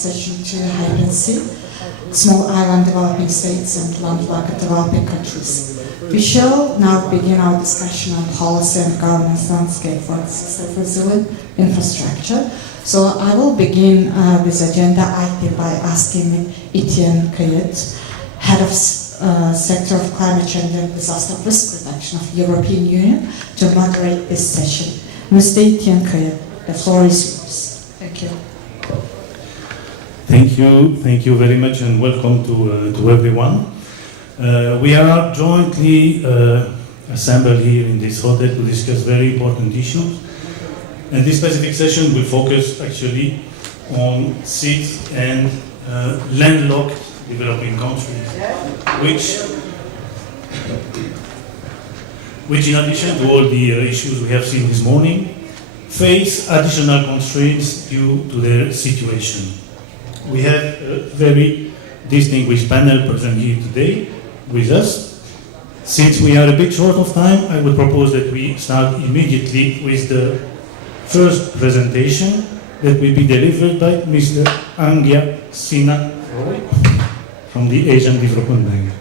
session to Hybrid Sea, Small Island Developing States and Landlocked Developing Countries. We shall now begin our discussion on policy and governance landscape for resilient infrastructure. So I will begin this agenda item by asking Etienne, Coyette, Head of Sector of Climate Change and Disaster Risk Reduction of the European Union, to moderate this session. Mr. Etienne Coyette, the floor is yours. Thank you. Thank you very much, and welcome to everyone. We are jointly assembled here in this hotel to discuss very important issues. And this specific session will focus actually on SIDS and landlocked developing countries, which in addition to all the issues we have seen this morning, face additional constraints due to their situation. We have a very distinguished panel present here today with us. Since we are a bit short of time, I would propose that we start immediately with the first presentation that will be delivered by Mr. Arghya Sinha Roy from the Asian Development Bank.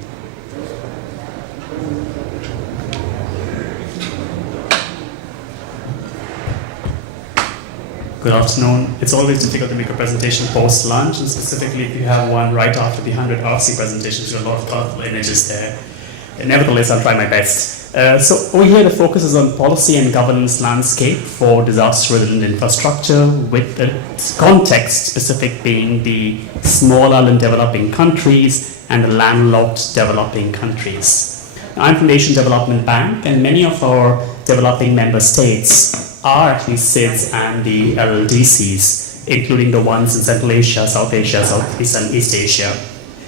Good afternoon. It's always difficult to make a presentation post-lunch, and specifically if you have one right after the 100 RC presentations, there are a lot of colorful images there. Nevertheless, I'll try my best. So over here, the focus is on policy and governance landscape for disaster-resilient infrastructure, with the context specific being the small island developing countries and the landlocked developing countries. Now, I'm from the Asian Development Bank, and many of our developing member states are actually SIDS and the LLDCs, including the ones in Central Asia, South Asia, Southeast and East Asia.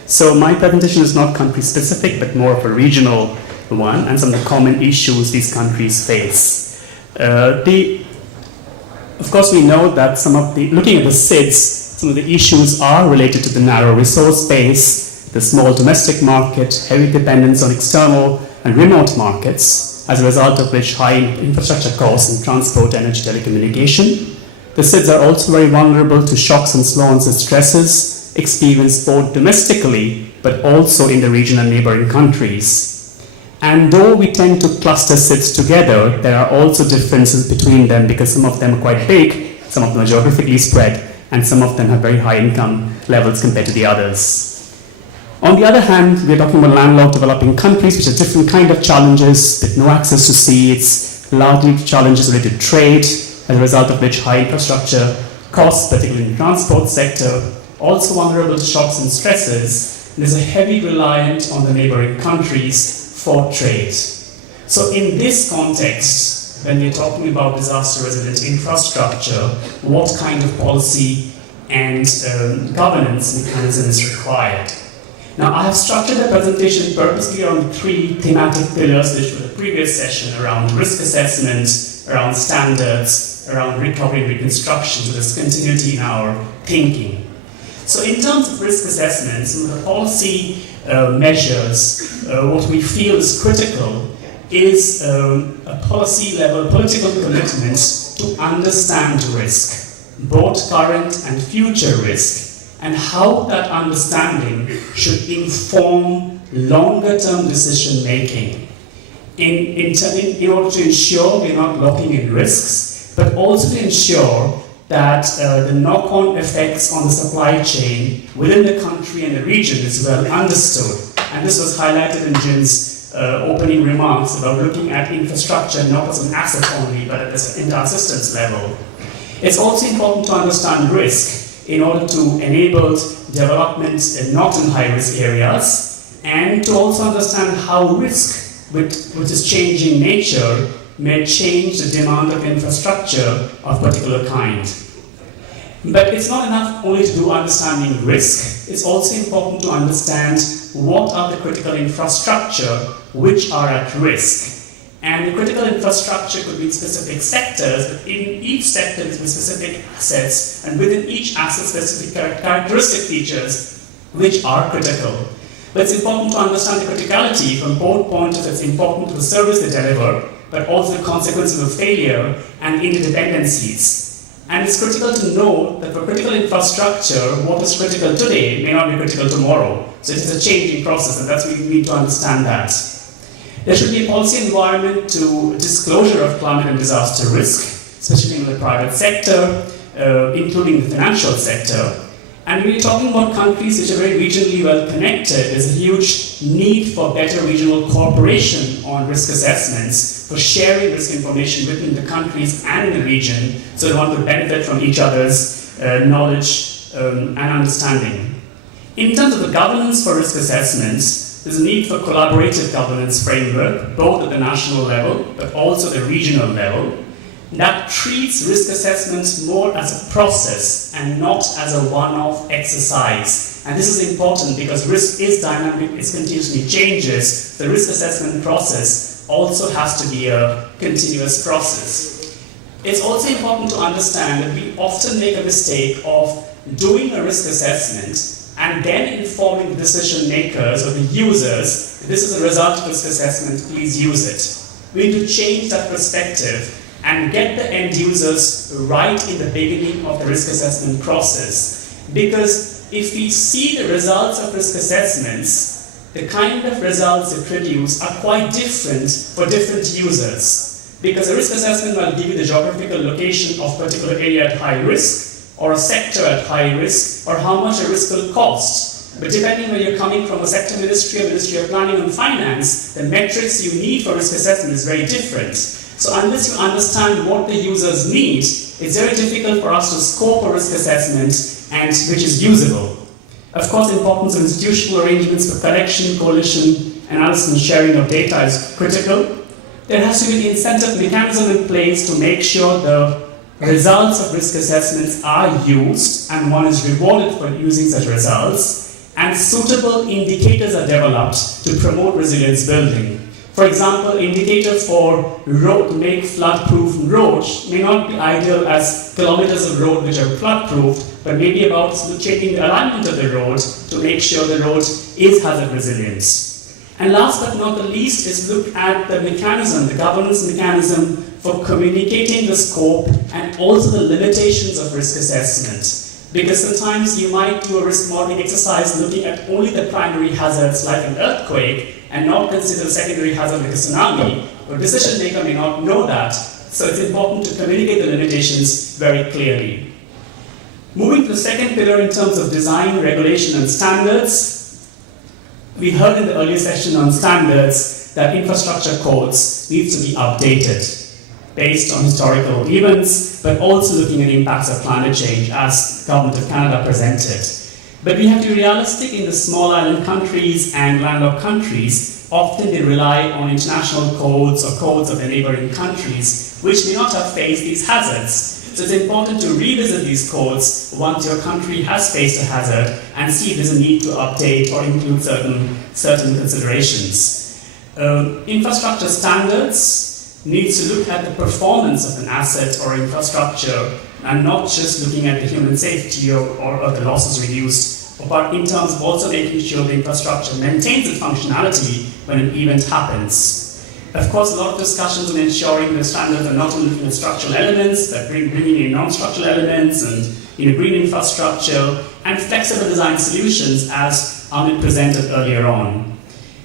So my presentation is not country-specific, but more of a regional one, and some of the common issues these countries face. Of course, we know that looking at the SIDS, some of the issues are related to the narrow resource base, the small domestic market, heavy dependence on external and remote markets, as a result of which high infrastructure costs in transport, energy, telecommunication. The SIDS are also very vulnerable to shocks and slowdowns and stresses experienced both domestically, but also in the region and neighboring countries. And though we tend to cluster SIDS together, there are also differences between them because some of them are quite big, some of them are geographically spread, and some of them have very high income levels compared to the others. On the other hand, we're talking about landlocked developing countries, which have different kind of challenges, with no access to seeds, largely challenges related to trade, as a result of which high infrastructure costs, particularly in the transport sector, also vulnerable to shocks and stresses. There's a heavy reliance on the neighboring countries for trade. So in this context, when we're talking about disaster-resilient infrastructure, what kind of policy and governance mechanism is required? Now, I have structured the presentation purposely around three thematic pillars, which were the previous session, around risk assessment, around standards, around recovery and reconstruction, so there's continuity in our thinking. So in terms of risk assessment, some of the policy measures, what we feel is critical is a policy level political commitment to understand risk, both current and future risk, and how that understanding should inform longer-term decision-making in order to ensure we're not locking in risks, but also to ensure that the knock-on effects on the supply chain within the country and the region is well understood. And this was highlighted in Jin's opening remarks about looking at infrastructure not as an asset only, but at the entire systems level. It's also important to understand risk in order to enable development not in high-risk areas, and to also understand how risk, which is changing nature, may change the demand of infrastructure of particular kind. But it's not enough only to do understanding risk, it's also important to understand what are the critical infrastructure which are at risk. And the critical infrastructure could be in specific sectors, but in each sector there is specific assets, and within each asset specific characteristic features which are critical. But it's important to understand the criticality from both points of it's important to the service they deliver, but also the consequences of failure and interdependencies. And it's critical to know that for critical infrastructure, what is critical today may not be critical tomorrow. So it is a changing process, and that's why we need to understand that. There should be a policy environment to disclosure of climate and disaster risk, especially in the private sector, including the financial sector. And when you're talking about countries which are very regionally well connected, there's a huge need for better regional cooperation on risk assessments, for sharing risk information between the countries and the region, so that one could benefit from each other's knowledge and understanding. In terms of the governance for risk assessments, there's a need for collaborative governance framework, both at the national level, but also the regional level, that treats risk assessments more as a process and not as a one-off exercise. And this is important because risk is dynamic, it continuously changes. The risk assessment process also has to be a continuous process. It's also important to understand that we often make a mistake of doing a risk assessment and then informing the decision makers or the users, this is a result of risk assessment, please use it. We need to change that perspective and get the end users right in the beginning of the risk assessment process. Because if we see the results of risk assessments, the kind of results they produce are quite different for different users. Because a risk assessment will give you the geographical location of a particular area at high risk, or a sector at high risk, or how much a risk will cost. But depending where you're coming from, a sector ministry or Ministry of Planning and Finance, the metrics you need for risk assessment is very different. So unless you understand what the users need, it's very difficult for us to scope a risk assessment and which is usable. Of course, the importance of institutional arrangements for collection, coalition, analysis and sharing of data is critical. There has to be an incentive mechanism in place to make sure the results of risk assessments are used and one is rewarded for using such results, and suitable indicators are developed to promote resilience building. For example, indicator for road to make flood-proof roads may not be ideal as kilometers of road which are flood-proofed, but maybe about changing the alignment of the road to make sure the road is hazard resilience. And last but not the least is look at the mechanism, the governance mechanism for communicating the scope and also the limitations of risk assessment. Because sometimes you might do a risk modeling exercise looking at only the primary hazards like an earthquake and not consider the secondary hazard like a tsunami. But decision maker may not know that, so it's important to communicate the limitations very clearly. Moving to the second pillar in terms of design, regulation and standards, we heard in the earlier session on standards that infrastructure codes need to be updated based on historical events, but also looking at impacts of climate change as the Government of Canada presented. But we have to be realistic in the small island countries and landlocked countries. Often they rely on international codes or codes of the neighboring countries, which may not have faced these hazards. So it's important to revisit these codes once your country has faced a hazard and see if there's a need to update or include certain considerations. Infrastructure standards needs to look at the performance of an asset or infrastructure and not just looking at the human safety or the losses reduced, but in terms of also making sure the infrastructure maintains its functionality when an event happens. Of course, a lot of discussions on ensuring the standards are not only looking at structural elements, but bringing in non-structural elements and green infrastructure and flexible design solutions as Amit presented earlier on.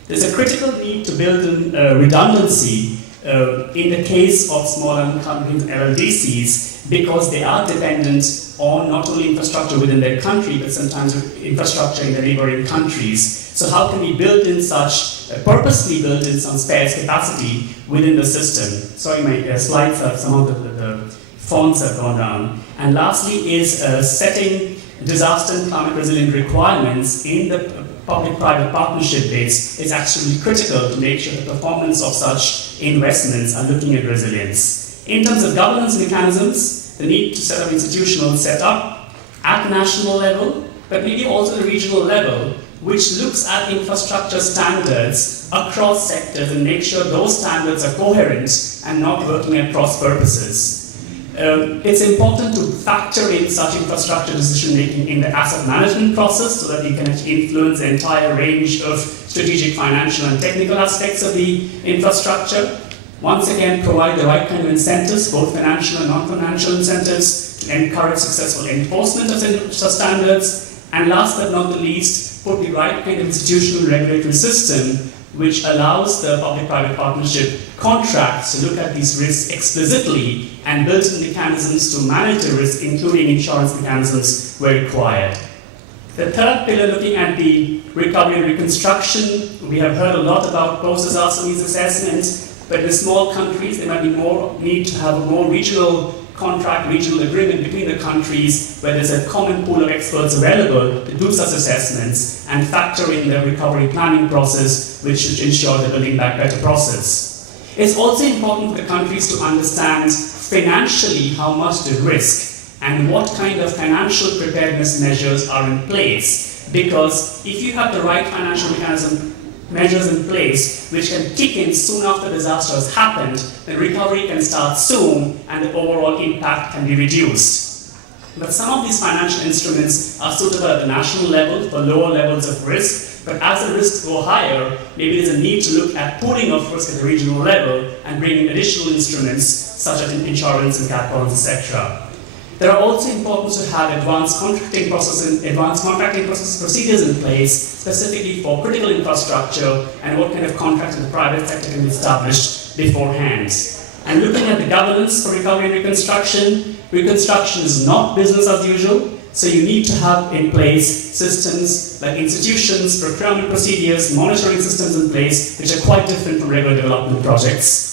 There's a critical need to build in redundancy in the case of small and companies, LLDCs, because they are dependent on not only infrastructure within their country, but sometimes infrastructure in the neighboring countries. So how can we build in such, purposely build in some spares capacity within the system? Sorry, my slides have, some of the fonts have gone down. And lastly is setting disaster and climate resilient requirements in the public-private partnership bids is actually critical to make sure the performance of such investments are looking at resilience. In terms of governance mechanisms, the need to set up institutional setup at national level, but maybe also the regional level, which looks at infrastructure standards across sectors and make sure those standards are coherent and not working at cross purposes. It's important to factor in such infrastructure decision-making in the asset management process so that you can influence the entire range of strategic, financial, and technical aspects of the infrastructure. Once again, provide the right kind of incentives, both financial and non-financial incentives, to encourage successful enforcement of standards. And last but not the least, put the right kind of institutional regulatory system which allows the public-private partnership contracts to look at these risks explicitly and build in mechanisms to manage the risk, including insurance mechanisms where required. The third pillar, looking at the recovery and reconstruction, we have heard a lot about post-disaster needs assessment, but in small countries there might be more need to have a more regional contract, regional agreement between the countries where there's a common pool of experts available to do such assessments and factor in the recovery planning process, which should ensure the building back better process. It's also important for the countries to understand financially how much the risk and what kind of financial preparedness measures are in place. Because if you have the right financial measures in place which can kick in soon after disaster has happened, then recovery can start soon and the overall impact can be reduced. But some of these financial instruments are suitable at the national level for lower levels of risk, but as the risks go higher, maybe there's a need to look at pooling of risk at the regional level and bring in additional instruments such as insurance and cat bonds, etc. There are also important to have advanced contracting process procedures in place, specifically for critical infrastructure and what kind of contracts in the private sector can be established beforehand. And looking at the governance for recovery and reconstruction, reconstruction is not business as usual, so you need to have in place systems like institutions, procurement procedures, monitoring systems in place, which are quite different from regular development projects.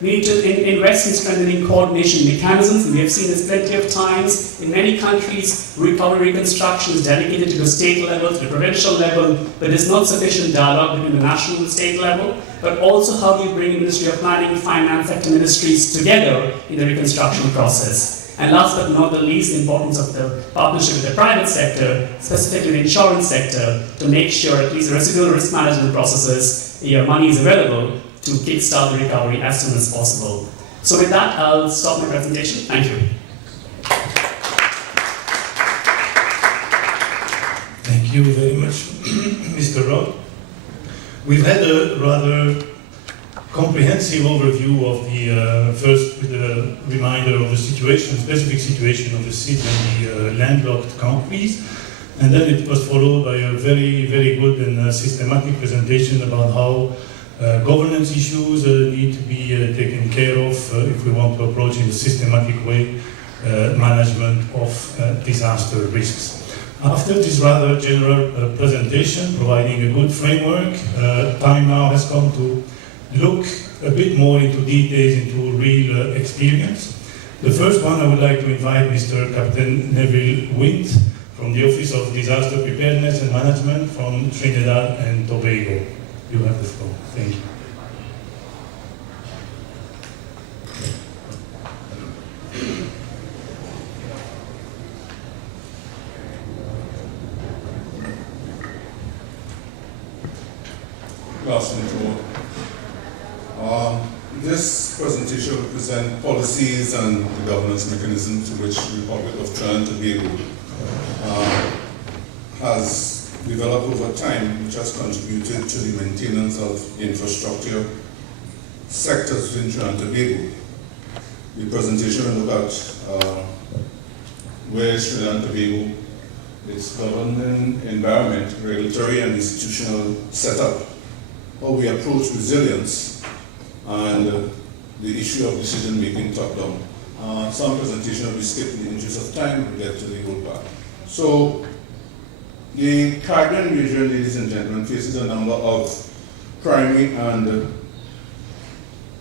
We need to invest in strengthening coordination mechanisms, and we have seen this plenty of times. In many countries, recovery reconstruction is delegated to the state level, to the provincial level, but there's not sufficient dialogue between the national and state level. But also, how do you bring Ministry of Planning, Finance, sector ministries together in the reconstruction process? And last but not the least, the importance of the partnership with the private sector, specifically the insurance sector, to make sure at least the residual risk management processes, your money is available to kickstart the recovery as soon as possible. So with that, I'll stop my presentation. Thank you. Thank you very much, Mr. Roy. We've had a rather comprehensive overview of the first with a reminder of the situation, specific situation of the city and the landlocked countries, and then it was followed by a very, very good and systematic presentation about how governance issues need to be taken care of if we want to approach in a systematic way management of disaster risks. After this rather general presentation, providing a good framework, time now has come to look a bit more into details, into real experience. The first one, I would like to invite Mr. Captain Neville Wint from the Office of Disaster Preparedness and Management from Trinidad and Tobago. You have the floor. Thank you. Good afternoon. This presentation will present policies and the governance mechanisms to which the Republic of Trinidad and Tobago has developed over time, which has contributed to the maintenance of infrastructure sectors within Trinidad and Tobago. The presentation will look at where is Trinidad and Tobago, its governing environment, regulatory and institutional setup, how we approach resilience, and the issue of decision-making top-down. Some presentation will be skipped in the interest of time, we'll get to the whole part. So, the Caribbean region, ladies and gentlemen, faces a number of primary and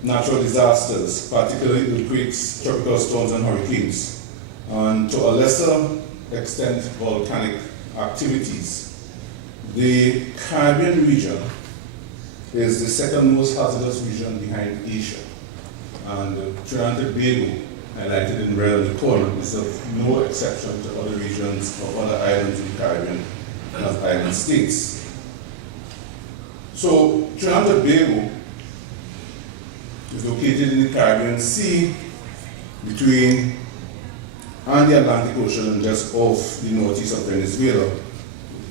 natural disasters, particularly earthquakes, tropical storms, and hurricanes, and to a lesser extent, volcanic activities. The Caribbean region is the second most hazardous region behind Asia, and Trinidad and Tobago, highlighted in red in the corner, is of no exception to other regions or other islands in the Caribbean as island states. So Trinidad and Tobago is located in the Caribbean Sea between and the Atlantic Ocean and just off the northeast of Venezuela,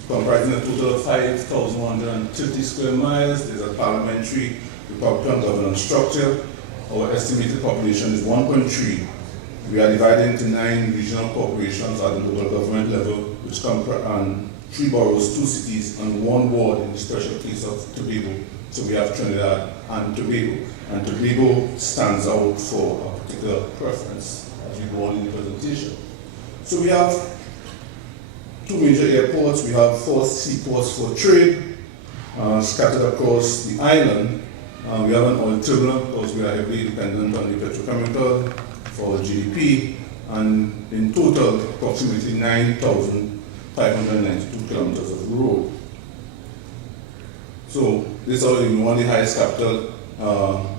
comprising a total of 5,130 square miles. There's a parliamentary Republican governance structure, our estimated population is 1.3. We are divided into 9 regional corporations at the local government level, which and 3 boroughs, 2 cities, and 1 ward in the special case of Tobago. So we have Trinidad and Tobago. And Tobago stands out for a particular preference as we go on in the presentation. So we have 2 major airports. We have 4 seaports for trade scattered across the island. We have an oil terminal because we are heavily dependent on the petrochemical for GDP, and in total, approximately 9,592 kilometers of road. So this is already one of the highest capital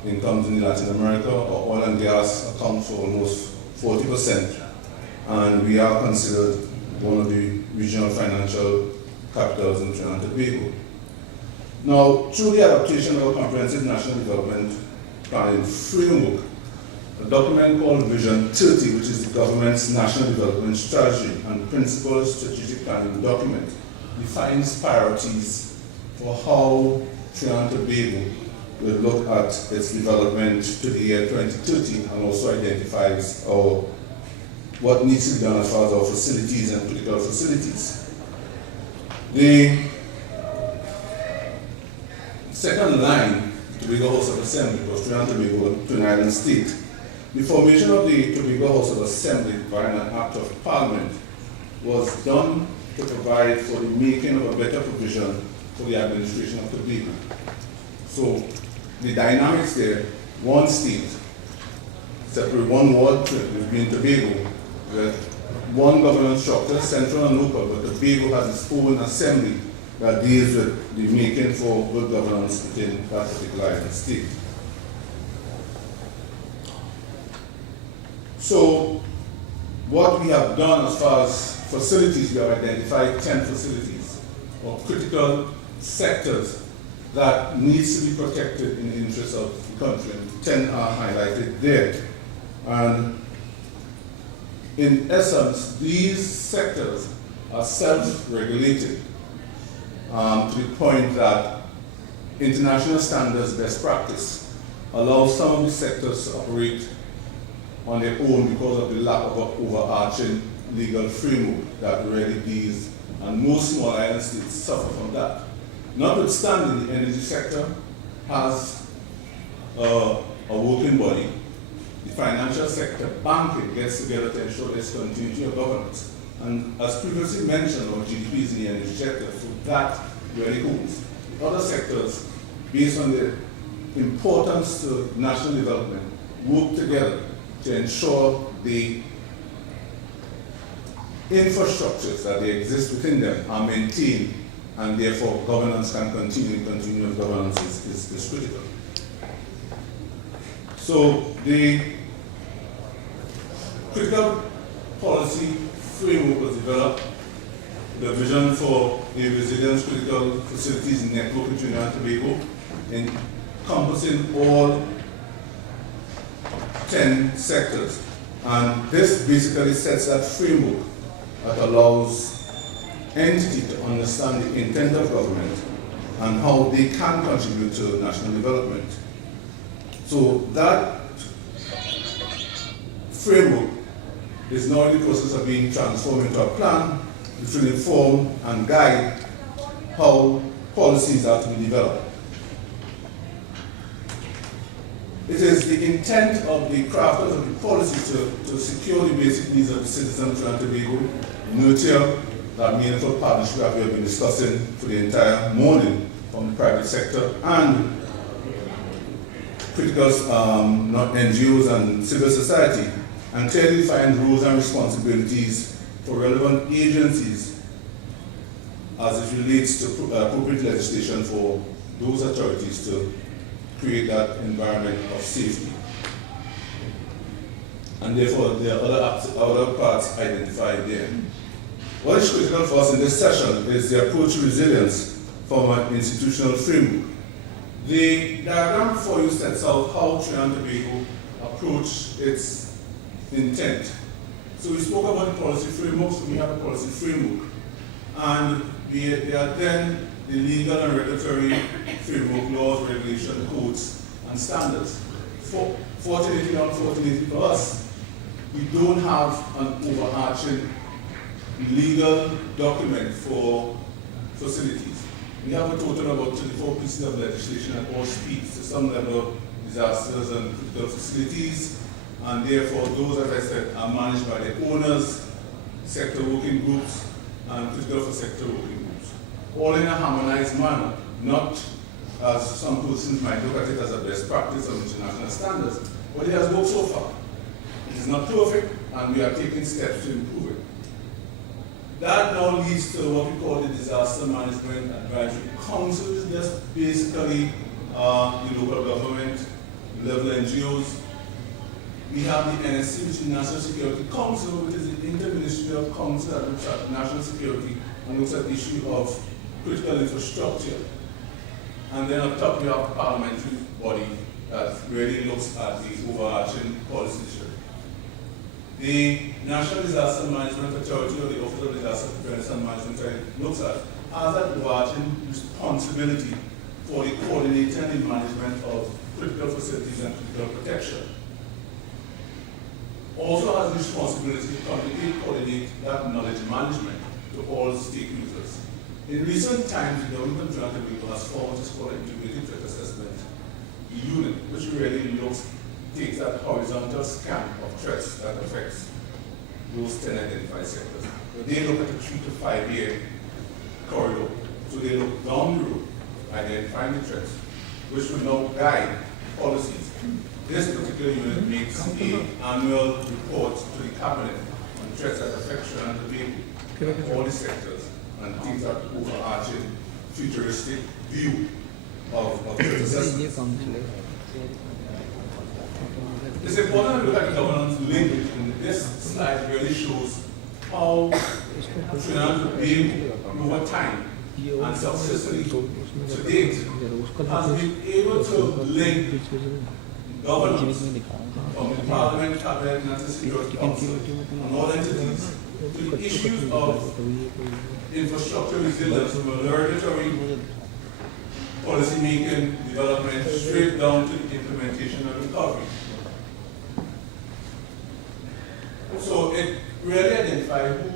incomes in Latin America. Our oil and gas accounts for almost 40%, and we are considered one of the regional financial capitals in Trinidad and Tobago. Now, through the adaptation of a comprehensive national development planning framework, a document called Vision 30, which is the government's national development strategy and principal strategic planning document, defines priorities for how Trinidad and Tobago will look at its development to the year 2030, and also identifies what needs to be done as far as our facilities and critical facilities. The second line, Tobago House of Assembly, was Trinidad and Tobago to an island state. The formation of the Tobago House of Assembly by an Act of Parliament was done to provide for the making of a better provision for the administration of Tobago. So the dynamics there, 1 state, separate 1 ward between Tobago, with 1 governance structure, central and local, but Tobago has its own assembly that deals with the making for good governance within that particular island state. So what we have done as far as facilities, we have identified 10 facilities or critical sectors that needs to be protected in the interest of the country, and 10 are highlighted there. And in essence, these sectors are self-regulated to the point that international standards, best practice, allow some of these sectors to operate on their own because of the lack of an overarching legal framework that already deals, and most small island states suffer from that. Notwithstanding, the energy sector has a working body. The financial sector, banking, gets together to ensure there's continuity of governance. And as previously mentioned, our GDP is in the energy sector, so that really holds. Other sectors, based on their importance to national development, work together to ensure the infrastructures that they exist within them are maintained, and therefore governance can continue. Continuous governance is critical. So the critical policy framework was developed, the vision for a resilient critical facilities network in Trinidad and Tobago, encompassing all 10 sectors. And this basically sets that framework that allows entity to understand the intent of government and how they can contribute to national development. So that framework is now in the process of being transformed into a plan which will inform and guide how policies are to be developed. It is the intent of the crafters of the policy to secure the basic needs of the citizens of Trinidad and Tobago, nurture that meaningful partnership that we have been discussing for the entire morning from the private sector and critical NGOs and civil society, and clearly define roles and responsibilities for relevant agencies as it relates to appropriate legislation for those authorities to create that environment of safety. And therefore, there are other parts identified there. What is critical for us in this session is the approach to resilience from an institutional framework. The diagram before you sets out how Trinidad and Tobago approach its intent. So we spoke about the policy framework, so we have a policy framework. And there are then the legal and regulatory framework, laws, regulation, codes, and standards. fortunately or unfortunately for us, we don't have an overarching legal document for facilities. We have a total of about 24 pieces of legislation at all speeds to some level of disasters and critical facilities, and therefore those, as I said, are managed by the owners, sector working groups, and critical for sector working groups, all in a harmonized manner, not as some persons might look at it as a best practice of international standards, but it has worked so far. It is not perfect, and we are taking steps to improve it. That now leads to what we call the Disaster Management Advisory Council, which is just basically the local government level NGOs. We have the NSC, which is the National Security Council, which is the interministerial council that looks at national security and looks at the issue of critical infrastructure. And then on top we have the parliamentary body that really looks at the overarching policy issue. The National Disaster Management Authority, or the Office of Disaster Preparedness and Management, looks at has that overarching responsibility for the coordinating and the management of critical facilities and critical protection. Also has the responsibility to coordinate that knowledge management to all stakeholders. In recent times, the government of Tobago has formed what's called an integrated threat assessment unit, which really takes that horizontal scan of threats that affects those 10 identified sectors. But they look at a 3 to 5 year corridor. So they look down the road, identifying the threats, which will now guide policies. This particular unit makes an annual report to the cabinet on threats that affect Trinidad and Tobago, all the sectors, and takes that overarching, futuristic view of threat assessment. It's important to look at the governance linkage, and this slide really shows how Trinidad and Tobago, over time and successfully to date, has been able to link governance from the Parliament, Cabinet, National Security Council, and all entities to the issues of infrastructure resilience from a regulatory policy making, development, straight down to the implementation and recovery. So it really identifies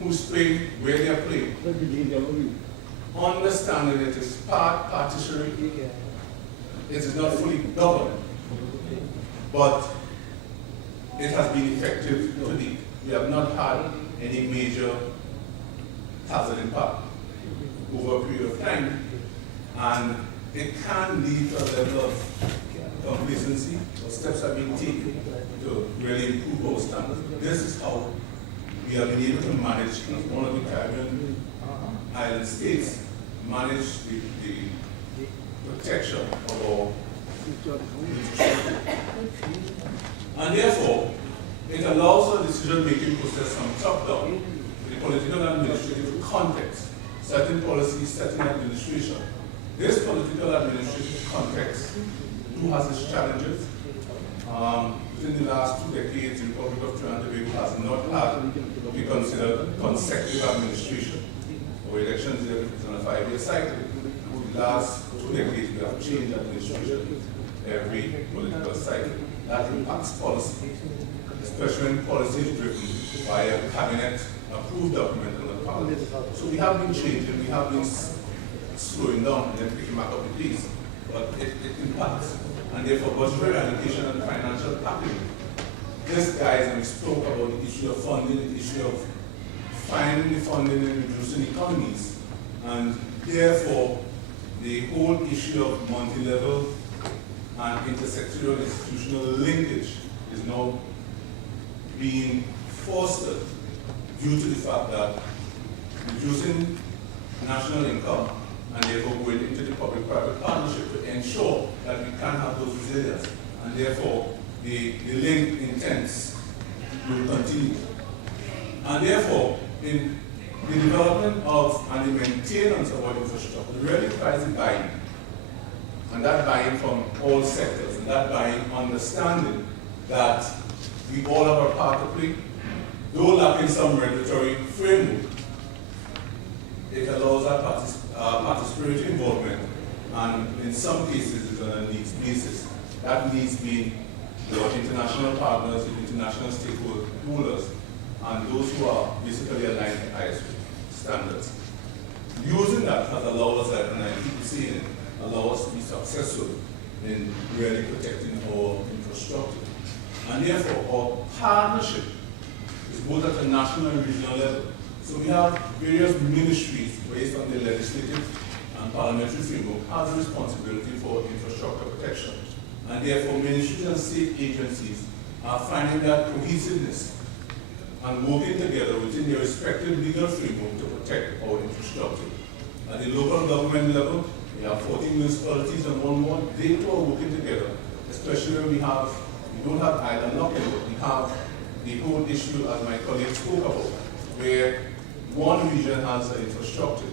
who's playing, where they are playing. Understanding it is partitionary, it is not fully governed, but it has been effective to date. We have not had any major hazard impact over a period of time, and it can lead to a level of complacency, or steps are being taken to really improve our standards. This is how we have been able to manage, one of the Caribbean island states, manage the protection of our infrastructure. And therefore, it allows a decision-making process from top down, the political and administrative context, setting policies, setting administration. This political administrative context has its challenges. Within the last 2 decades, the Republic of Trinidad and Tobago has not had what we consider consecutive administration, or elections on a 5-year cycle. Over the last 2 decades, we have changed administration every political cycle. That impacts policy, especially when policy is driven by a cabinet-approved document in the parliament. So we have been changing, we have been slowing down and then picking back up the pace, but it impacts. And therefore, budgetary allocation and financial packing. This, guys, and we spoke about the issue of funding, the issue of finding the funding and reducing economies. And therefore, the whole issue of multi-level and intersectoral institutional linkage is now being fostered due to the fact that reducing national income and therefore going into the public-private partnership to ensure that we can have those resilience, and therefore the link intents will continue. And therefore, in the development of and the maintenance of our infrastructure, it really requires the buy-in. And that buy-in from all sectors, and that buy-in understanding that we all have our part to play. Though lacking some regulatory framework, it allows our participatory involvement, and in some cases it's on a needs basis. That needs being your international partners, your international stakeholders, and those who are basically aligned to ISO standards. Using that has allowed us, and I keep saying it, allow us to be successful in really protecting our infrastructure. And therefore, our partnership is both at the national and regional level. So we have various ministries based on the legislative and parliamentary framework has a responsibility for infrastructure protection. And therefore, ministries and state agencies are finding that cohesiveness and working together within their respective legal framework to protect our infrastructure. At the local government level, we have 14 municipalities and one more. They too are working together, especially when we don't have island locking, but we have the whole issue, as my colleague spoke about, where one region has an infrastructure.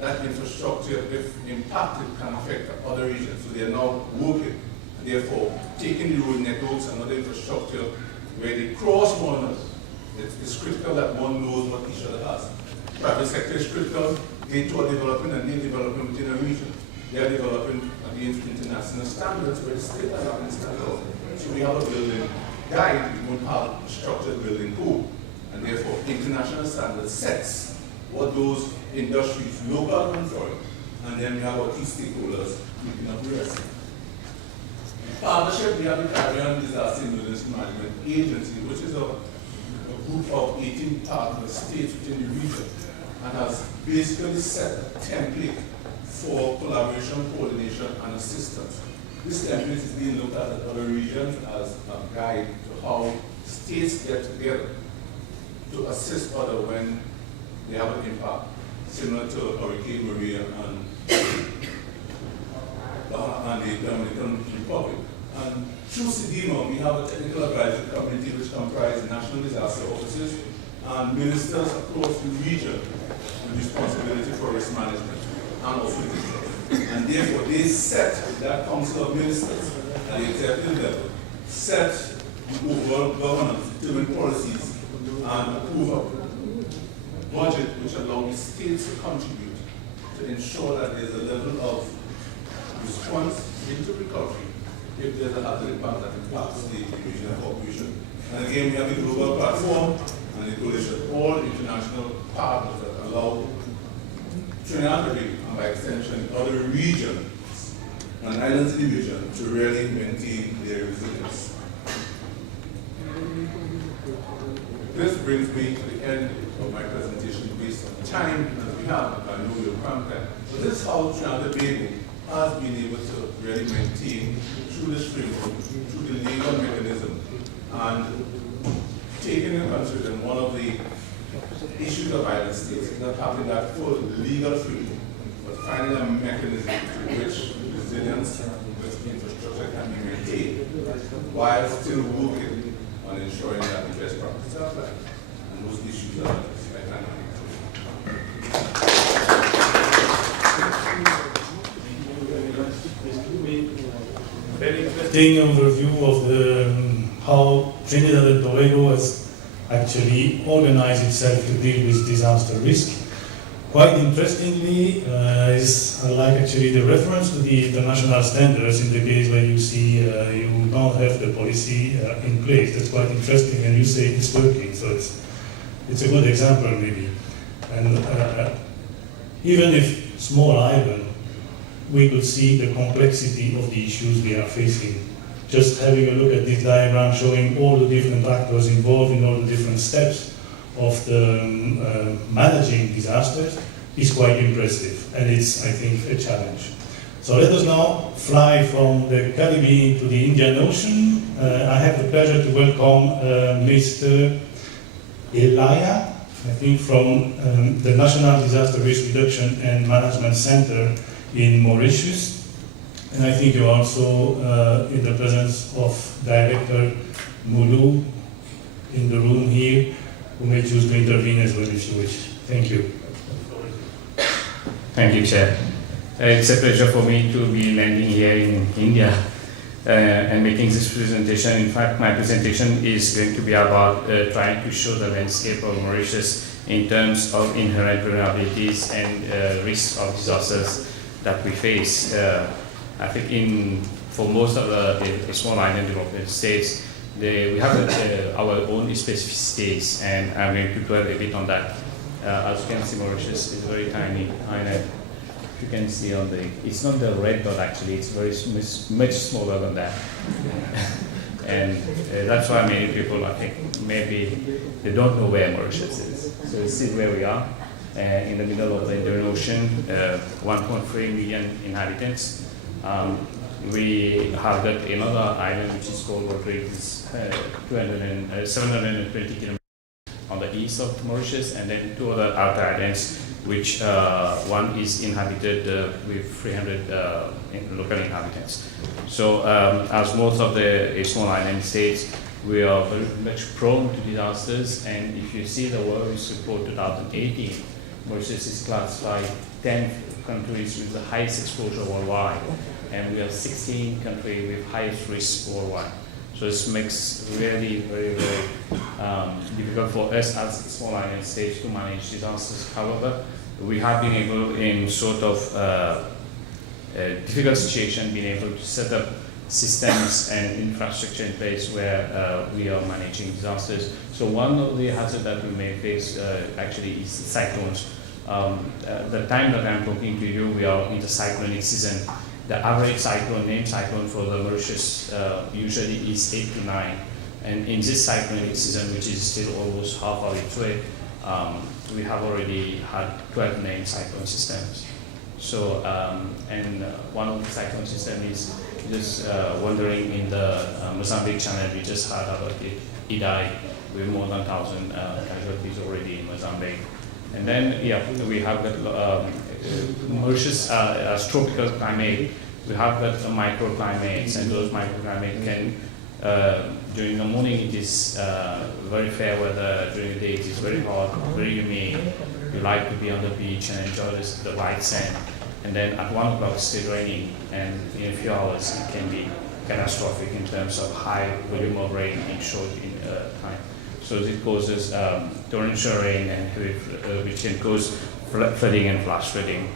That infrastructure, if impacted, can affect the other regions. So they are now working, and therefore taking the road networks and other infrastructure where they cross one another. It's critical that one knows what each other has. Private sector is critical. They too are developing, and they're developing within a region. They are developing against international standards where the state are not in standards. So we have a building guide, we don't have a structured building code. And therefore, international standards sets what those industries, local and foreign, and then we have our key stakeholders keeping up the rest. In partnership, we have the Caribbean Disaster Emergency Management Agency, which is a group of 18 partner states within the region, and has basically set a template for collaboration, coordination, and assistance. This template is being looked at other regions as a guide to how states get together to assist others when they have an impact, similar to Hurricane Maria and the Dominican Republic. And through CDMA, we have a technical advisory committee which comprises national disaster officers and ministers across the region with responsibility for risk management and also disaster. And therefore, they set that council of ministers at the executive level, set the overall governance, determine policies, and approve a budget which allows the states to contribute to ensure that there's a level of response into recovery if there's a hazard impact that impacts the regional population. And again, we have the global platform and the coalition, all international partners that allow Trinidad and by extension other regions and islands in the region to really maintain their resilience. This brings me to the end of my presentation based on time as we have. I know you're cramped. But this is how Trinidad and Tobago has been able to really maintain through this framework, through the legal mechanism, and taking into consideration one of the issues of island states is not having that full legal framework, but finding a mechanism through which resilience with infrastructure can be maintained while still working on ensuring that the best practices are applied. And those issues are very interesting overview of how Trinidad and Tobago has actually organized itself to deal with disaster risk. Quite interestingly, I like actually the reference to the international standards in the case where you see you don't have the policy in place. That's quite interesting, and you say it's working, so it's a good example maybe. And even if small island, we could see the complexity of the issues we are facing. Just having a look at this diagram showing all the different actors involved in all the different steps of the managing disasters is quite impressive, and it's, I think, a challenge. So let us now fly from the Caribbean to the Indian Ocean. I have the pleasure to welcome Mr. D.Ellayah, I think from the National Disaster Risk Reduction and Management Center in Mauritius. And I think you're also in the presence of Director Mulu in the room here, who may choose to intervene as well if you wish. Thank you. Thank you, Chair. It's a pleasure for me to be landing here in India and making this presentation. In fact, my presentation is going to be about trying to show the landscape of Mauritius in terms of inherent vulnerabilities and risks of disasters that we face. I think in for most of the small island developed states, we have our own specificities, and I'm going to dwell a bit on that. As you can see, Mauritius is a very tiny island. You can see on it's not the red dot actually, it's much smaller than that. And that's why many people, I think, maybe they don't know where Mauritius is. So this is where we are, in the middle of the Indian Ocean, 1.3 million inhabitants. We have got another island which is called Rodriguez, 720 kilometers on the east of Mauritius, and then two other outer islands, which one is inhabited with 300 local inhabitants. So as most of the small island states, we are very much prone to disasters, and if you see the World Risk Report 2018, Mauritius is classified 10 countries with the highest exposure worldwide, and we are 16 countries with highest risk worldwide. So this makes really very, very difficult for us as small island states to manage disasters. However, we have been able, in sort of difficult situation, been able to set up systems and infrastructure in place where we are managing disasters. So one of the hazards that we may face actually is cyclones. The time that I'm talking to you, we are in the cyclonic season. The average cyclone, named cyclone for the Mauritius usually is 8 to 9. And in this cyclonic season, which is still almost half of its way, we have already had 12 named cyclone systems. So, one of the cyclone systems is just wandering in the Mozambique Channel. We just heard about it. Iwdri, with more than 1,000 casualties already in Mozambique. And then, yeah, we have got Mauritius as tropical climate. We have got microclimates, and those microclimates can, during the morning it is very fair weather, during the day it is very hot, very humid. You like to be on the beach and enjoy the white sand. And then at 1 o'clock it's still raining, and in a few hours it can be catastrophic in terms of high volume of rain in short time. So it causes torrential rain, and which can cause flooding and flash flooding.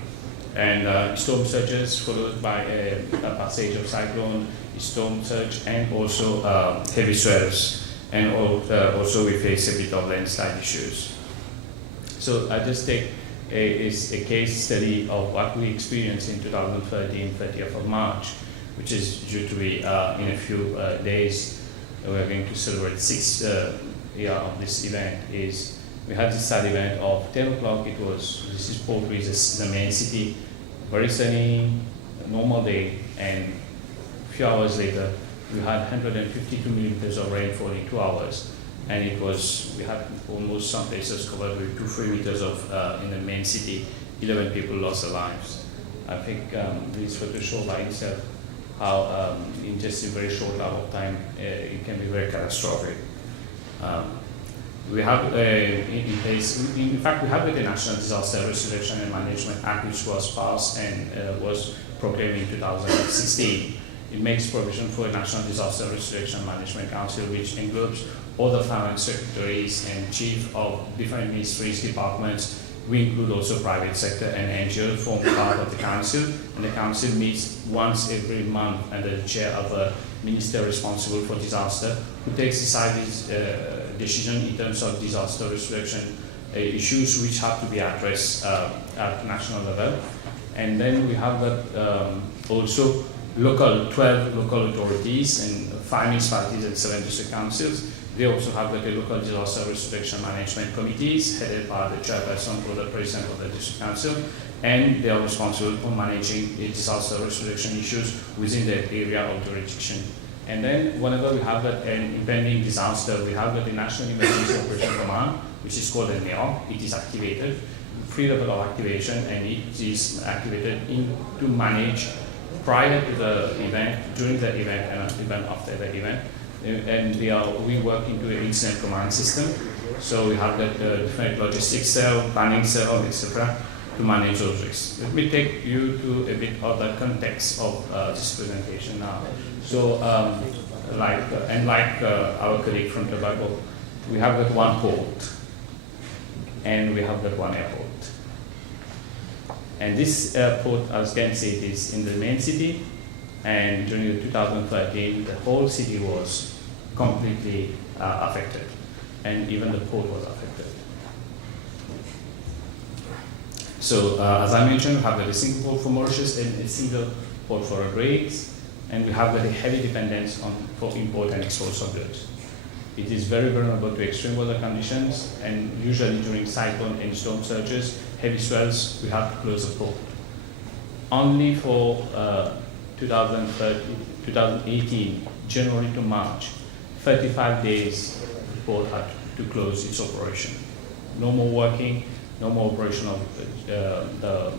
And storm surges followed by a passage of cyclone, storm surge, and also heavy swells. And also we face a bit of landslide issues. So I just take a case study of what we experienced in 2013, 30th of March, which is due to be in a few days. We're going to celebrate 6 years of this event. We had this sad event of 10 o'clock. This is Port Louis, the main city, very sunny, normal day, and a few hours later, we had 152 millimeters of rainfall in 2 hours. And we had almost some places covered with 2-3 meters of, in the main city, 11 people lost their lives. I think this photo shows by itself how in just a very short amount of time, it can be very catastrophic. We have in place, in fact, we have the National Disaster Restoration and Management Act, which was passed and was proclaimed in 2016. It makes provision for a National Disaster Restoration and Management Council, which englobes all the finance secretaries and chief of different ministries, departments. We include also private sector, and NGOs form part of the council, and the council meets once every month under the chair of a minister responsible for disaster, who takes decisive decision in terms of disaster restoration issues which have to be addressed at national level. And then we have that also 12 local authorities and 5 municipalities and 7 district councils. They also have the local disaster restoration management committees headed by the chairperson or the president of the district council, and they are responsible for managing the disaster restoration issues within the area of jurisdiction. And then whenever we have an impending disaster, we have the National Emergency Operation Command, which is called the NEMA. It is activated, 3 level of activation, and it is activated to manage prior to the event, during the event, and even after the event. And we work into an incident command system. So we have that different logistics cell, planning cell, etc. to manage those risks. Let me take you to a bit of the context of this presentation now. So, like our colleague from Tobago, we have that one port, and we have that one airport. And this airport, as you can see, it is in the main city, And during 2013, the whole city was completely affected, and even the port was affected. So, as I mentioned, we have got a single port for Mauritius and a single port for rates, and we have got a heavy dependence for import and export of goods. It is very vulnerable to extreme weather conditions, and usually during cyclone and storm surges, heavy swells, we have to close the port. Only for 2018, January to March, 35 days, the port had to close its operation. No more working, no more operation of the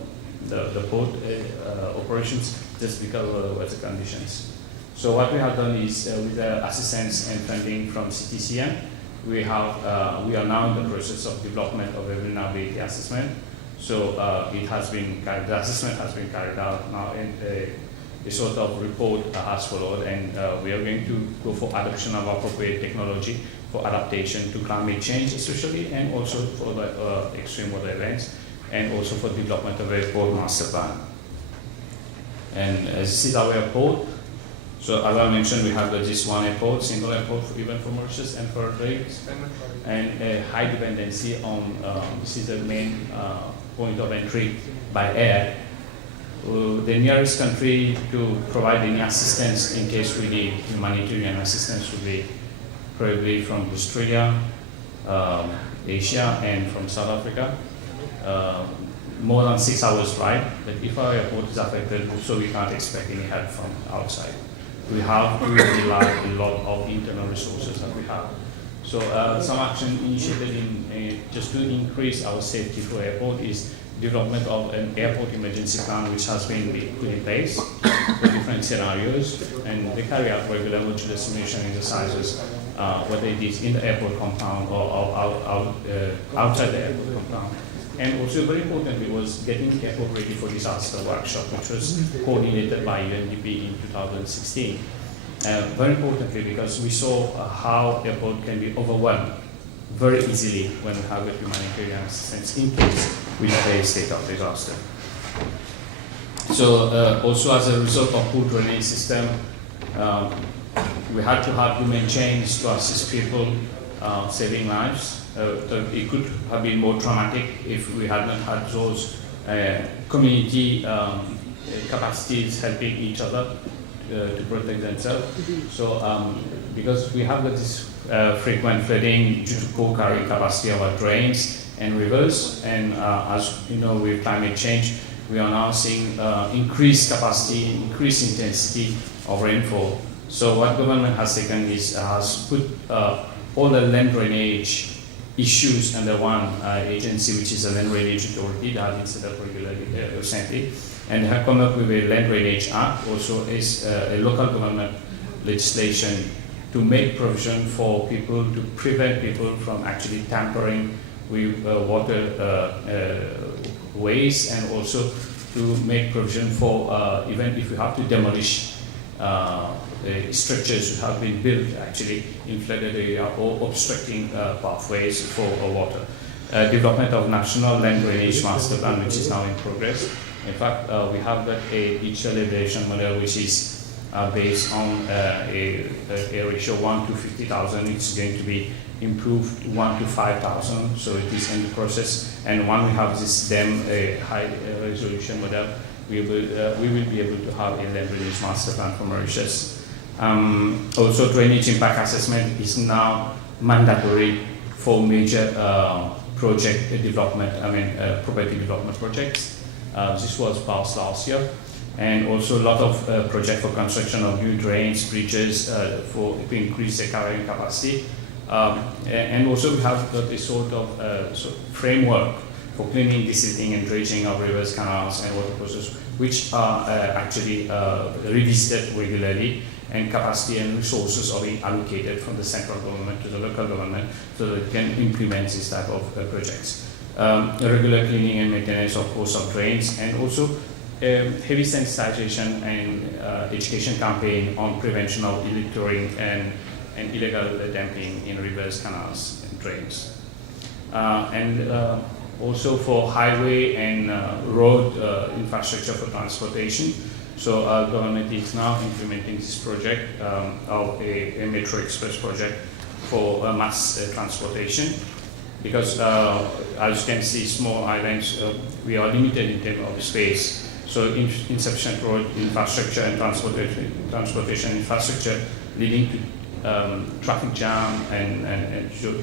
port operations just because of the weather conditions. So what we have done is, with the assistance and funding from CTCM, we are now in the process of development of a vulnerability assessment. So the assessment has been carried out now, and a sort of report has followed, and we are going to go for adoption of appropriate technology for adaptation to climate change especially, and also for the extreme weather events, and also for development of a port master plan. And this is our airport. So as I mentioned, we have this one airport, single airport even for Mauritius and for trades, and a high dependency on, this is the main point of entry by air. The nearest country to provide any assistance in case we need humanitarian assistance would be probably from Australia, Asia, and from South Africa. More than 6 hours ride, but if our airport is affected, so we can't expect any help from outside. We have to rely a lot of internal resources that we have. So some action initiated just to increase our safety for airport is development of an airport emergency plan, which has been put in place for different scenarios, and they carry out regular modular simulation exercises, whether it is in the airport compound or outside the airport compound. And also very importantly was getting the airport ready for disaster workshop, which was coordinated by UNDP in 2016. Very importantly, because we saw how airport can be overwhelmed very easily when we have a humanitarian assistance in case we have a state of disaster. So also as a result of poor drainage system, we had to have human chains to assist people saving lives. It could have been more traumatic if we had not had those community capacities helping each other to protect themselves. So because we have this frequent flooding due to poor carrying capacity of our drains and rivers, and as you know, with climate change, we are now seeing increased capacity, increased intensity of rainfall. So what government has taken is has put all the land drainage issues under one agency, which is the Land Drainage Authority that has been set up regularly recently, and have come up with a Land Drainage Act, also is a local government legislation to make provision for people, to prevent people from actually tampering with water ways, and also to make provision for even if you have to demolish structures that have been built actually in flooded area or obstructing pathways for water. Development of National Land Drainage Master Plan, which is now in progress. In fact, we have got a digital elevation model which is based on a ratio 1 to 50,000. It's going to be improved 1 to 5,000, so it is in the process. And when we have this high resolution model, we will be able to have a land drainage master plan for Mauritius. Also, drainage impact assessment is now mandatory for major project development, property development projects. This was passed last year. And also a lot of projects for construction of new drains, bridges, to increase the carrying capacity. And also we have got a sort of framework for cleaning, desilting, and dredging of rivers, canals, and water courses, which are actually revisited regularly, and capacity and resources are being allocated from the central government to the local government so that it can implement this type of projects. Regular cleaning and maintenance, of course, of drains, and also heavy sensitization and education campaign on prevention of littering and illegal dumping in rivers, canals, and drains. Also for highway and road infrastructure for transportation, So our government is now implementing this project of a metro express project for mass transportation, because as you can see, small islands, we are limited in terms of space. So insufficient road infrastructure and transportation infrastructure leading to traffic jam and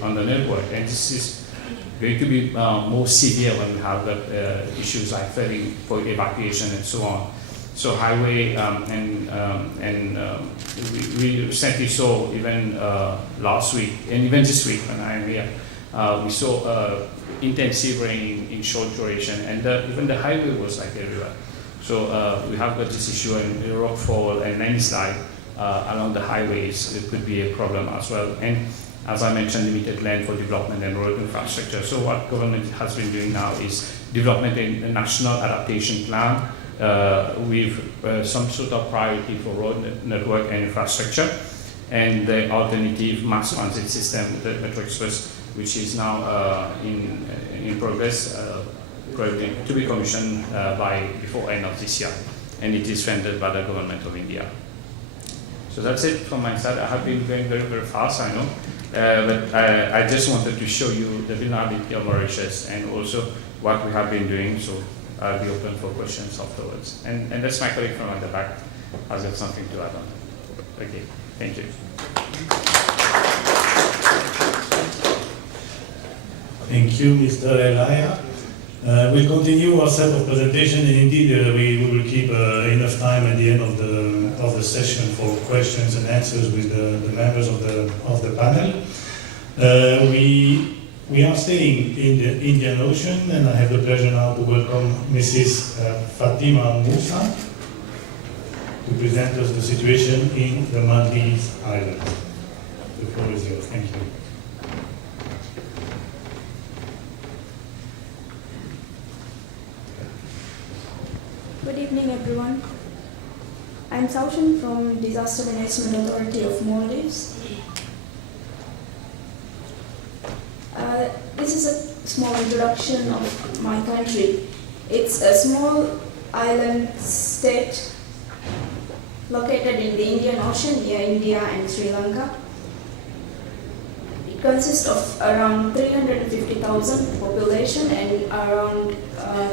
on the network. And this is going to be more severe when we have got issues like ferry for evacuation and so on. So highway we recently saw, even last week and even this week when I am here, we saw intensive rain in short duration, and even the highway was like a river. So we have got this issue in rockfall and landslide along the highways. It could be a problem as well. And as I mentioned, limited land for development and road infrastructure. So what government has been doing now is development a national adaptation plan with some sort of priority for road network and infrastructure, and the alternative mass transit system, the Metro Express, which is now in progress, to be commissioned before end of this year, and it is funded by the government of India. So that's it from my side. I have been going very, very fast, I know, but I just wanted to show you the vulnerability of Mauritius and also what we have been doing. So I'll be open for questions afterwards. And that's my colleague from at the back has got something to add on. Okay, thank you. Thank you, Mr. D.Ellayah. We'll continue our set of presentation, and indeed we will keep enough time at the end of the session for questions and answers with the members of the panel. We are staying in the Indian Ocean, and I have the pleasure now to welcome Mrs. Fathimath Moosa to present us the situation in the Maldives Islands. The floor is yours. Thank you. Good evening, everyone. I'm Shaushan from Disaster Management Authority of Maldives. This is a small introduction of my country. It's a small island state located in the Indian Ocean near India and Sri Lanka. It consists of around 350,000 population and around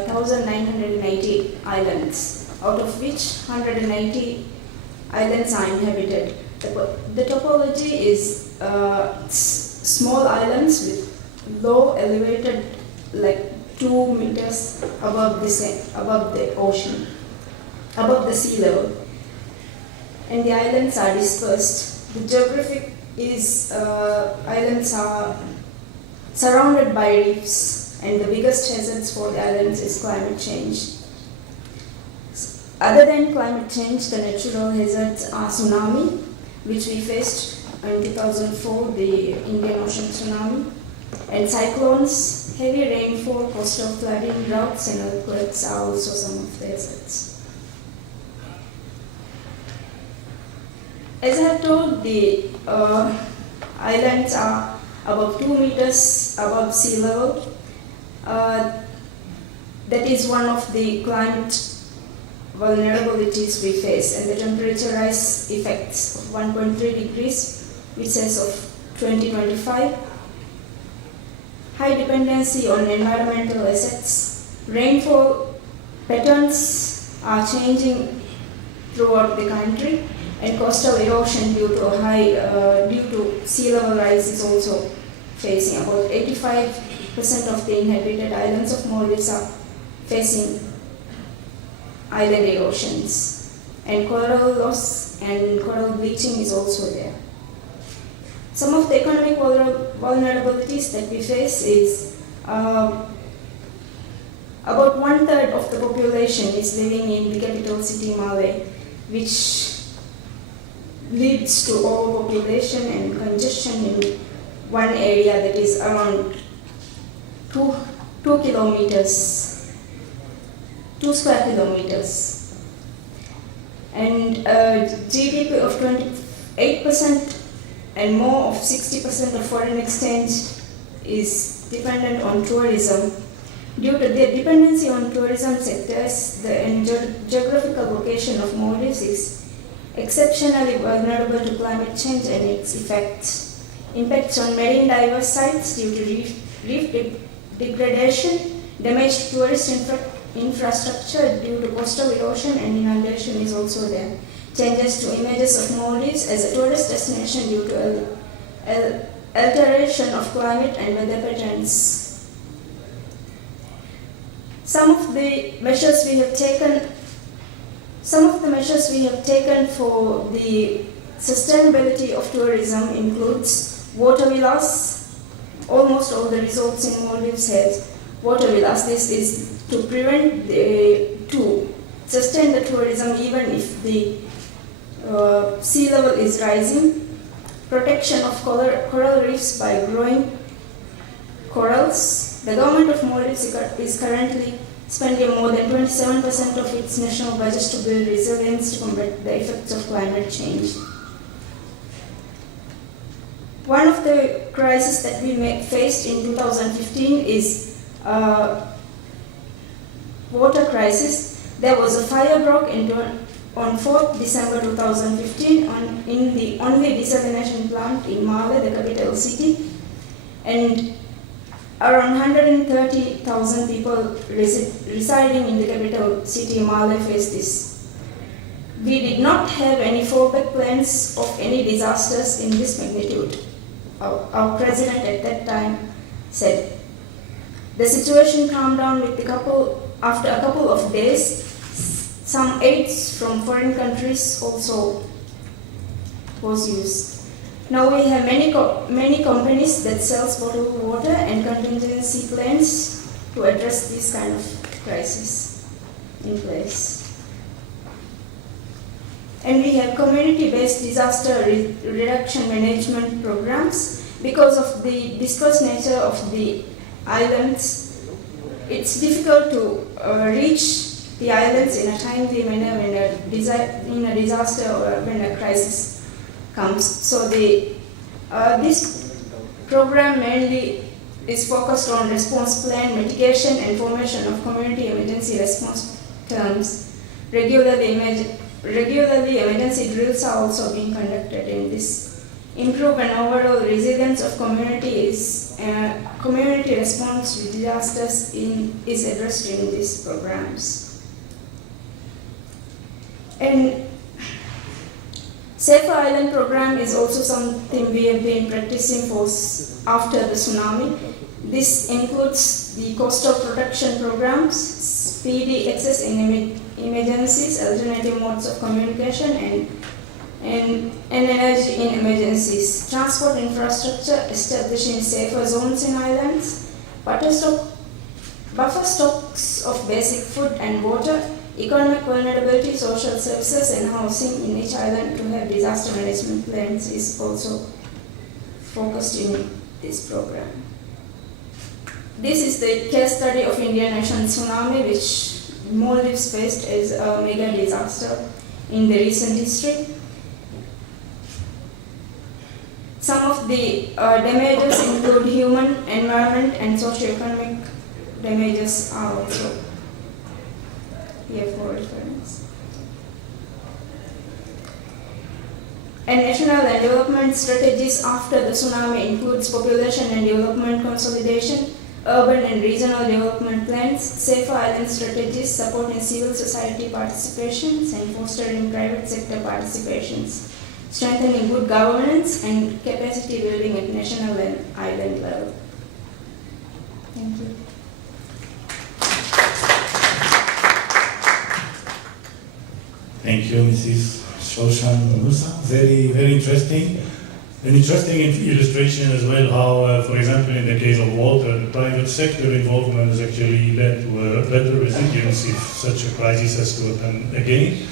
1,980 islands, out of which 190 islands are inhabited. The topology is small islands with low elevated, like 2 meters above the ocean, above the sea level, and the islands are dispersed. The geographic is islands are surrounded by reefs, and the biggest hazards for the islands is climate change. Other than climate change, the natural hazards are tsunami, which we faced in 2004, the Indian Ocean tsunami, and cyclones, heavy rainfall, coastal flooding, droughts, and earthquakes are also some of the hazards. As I have told, the islands are about 2 meters above sea level. That is one of the climate vulnerabilities we face, and the temperature rise effects of 1.3 degrees, which says of 2025. High dependency on environmental assets. Rainfall patterns are changing throughout the country, and coastal erosion due to sea level rise is also facing. About 85% of the inhabited islands of Maldives are facing island erosions, and coral loss and coral bleaching is also there. Some of the economic vulnerabilities that we face is about 1/3 of the population is living in the capital city, Malé, which leads to overpopulation and congestion in one area that is around 2 square kilometers. And GDP of 28% and more of 60% of foreign exchange is dependent on tourism. Due to their dependency on tourism sectors, the geographical location of Maldives is exceptionally vulnerable to climate change and its effects. Impacts on marine diverse sites due to reef degradation, damaged tourist infrastructure due to coastal erosion and inundation is also there. Changes to images of Maldives as a tourist destination due to alteration of climate and weather patterns. Some of the measures we have taken for the sustainability of tourism includes water villas. Almost all the resorts in Maldives have water villas. This is to sustain the tourism even if the sea level is rising. Protection of coral reefs by growing corals. The government of Maldives is currently spending more than 27% of its national budget to build resilience to combat the effects of climate change. One of the crises that we faced in 2015 is water crisis. There was a fire broke on 4th December 2015 in the only desalination plant in Male, the capital city, and around 130,000 people residing in the capital city Male faced this. We did not have any fallback plans of any disasters in this magnitude. Our president at that time said, the situation calmed down after a couple of days. Some aids from foreign countries also was used. Now we have many companies that sells bottled water and contingency plans to address this kind of crisis in place. And we have community-based disaster reduction management programs. Because of the dispersed nature of the islands, it's difficult to reach the islands in a timely manner when in a disaster or when a crisis comes. So this program mainly is focused on response plan, mitigation and formation of community emergency response terms. Regularly emergency drills are also being conducted in this. Improve and overall resilience of community response to disasters is addressed in these programs. And Safer Island program is also something we have been practicing for after the tsunami. This includes the coastal protection programs, speedy access in emergencies, alternative modes of communication, and energy in emergencies, transport infrastructure, establishing safer zones in islands, buffer stocks of basic food and water, economic vulnerability, social services and housing in each island to have disaster management plans is also focused in this program. This is the case study of Indian Ocean tsunami, which Maldives faced as a mega disaster in the recent history. Some of the damages include human, environment and socio-economic damages are also here for reference. And national and development strategies after the tsunami includes population and development consolidation, urban and regional development plans, safer island strategies, supporting civil society participations and fostering private sector participations, strengthening good governance and capacity building at national and island level. Thank you. Thank you, Mrs. Shaushan Moosa. Very, very interesting. An interesting illustration as well how, for example, in the case of water, the private sector involvement has actually led to a better resilience if such a crisis has to happen again.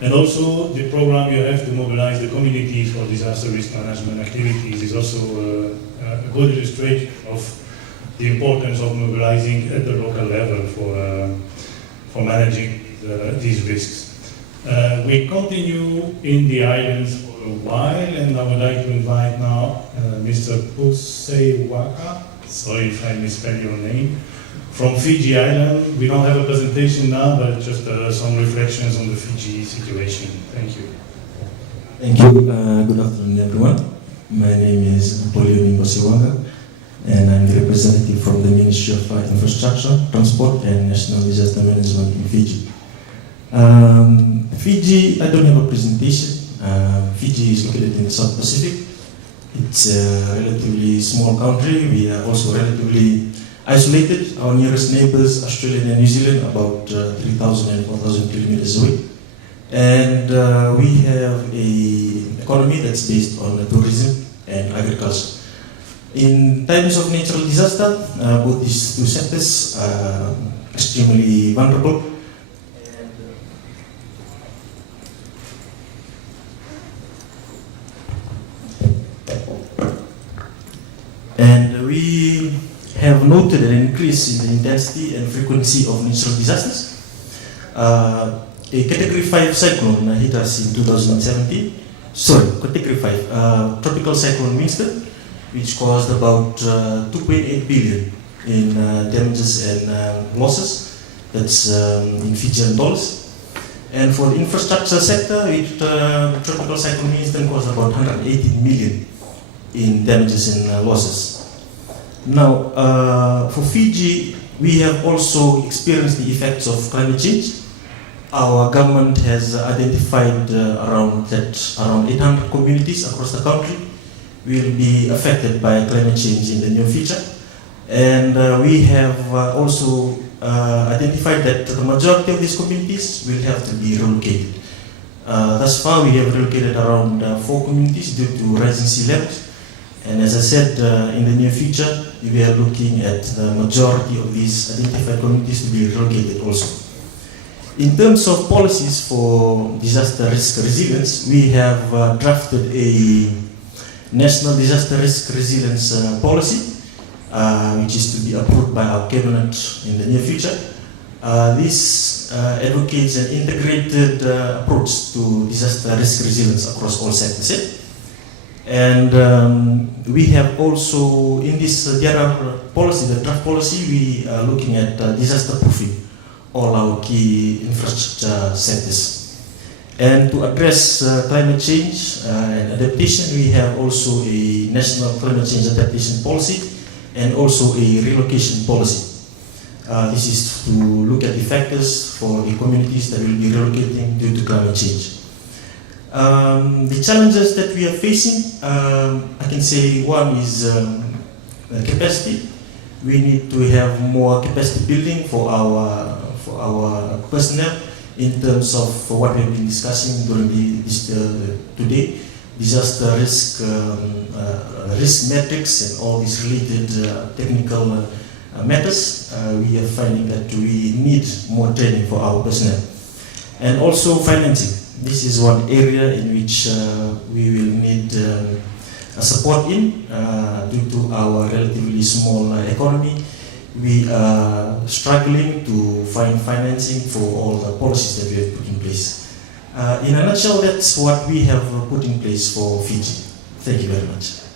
And also, the program you have to mobilize the communities for disaster risk management activities is also a good illustration of the importance of mobilizing at the local level for managing these risks. We continue in the islands for a while, and I would like to invite now Mr. N.Boseiwaqa, sorry if I misspell your name, from Fiji Island. We don't have a presentation now, but just some reflections on the Fiji situation. Thank you. Thank you. Good afternoon, everyone. My name is N.Boseiwaqa, and I'm the representative from the Ministry of Infrastructure, Transport, and National Disaster Management in Fiji. Fiji, I don't have a presentation. Fiji is located in the South Pacific. It's a relatively small country. We are also relatively isolated. Our nearest neighbors, Australia and New Zealand, about 3,000 and 4,000 kilometers away. And we have an economy that's based on tourism and agriculture. In times of natural disaster, both these two sectors are extremely vulnerable. And we have noted an increase in the intensity and frequency of natural disasters. A Category 5 cyclone hit us in 2017. Category 5, Tropical Cyclone Winston, which caused about 2.8 billion in damages and losses. That's in Fijian dollars. And for the infrastructure sector, Tropical Cyclone Winston caused about 180 million in damages and losses. Now, for Fiji, we have also experienced the effects of climate change. Our government has identified around 800 communities across the country will be affected by climate change in the near future. And we have also identified that the majority of these communities will have to be relocated. Thus far, we have relocated around 4 communities due to rising sea levels. And as I said, in the near future, we are looking at the majority of these identified communities to be relocated also. In terms of policies for disaster risk resilience, we have drafted a National Disaster Risk Resilience Policy, which is to be approved by our cabinet in the near future. This advocates an integrated approach to disaster risk resilience across all sectors. And we have also, in this DRR policy, the draft policy, we are looking at disaster proofing all our key infrastructure sectors. And to address climate change and adaptation, we have also a national climate change adaptation policy and also a relocation policy. This is to look at the factors for the communities that will be relocating due to climate change. The challenges that we are facing, I can say one is capacity. We need to have more capacity building for our personnel in terms of what we have been discussing during today, disaster risk, risk metrics and all these related technical matters. We are finding that we need more training for our personnel. And also financing. This is one area in which we will need support in due to our relatively small economy. We are struggling to find financing for all the policies that we have put in place. In a nutshell, that's what we have put in place for Fiji. Thank you very much.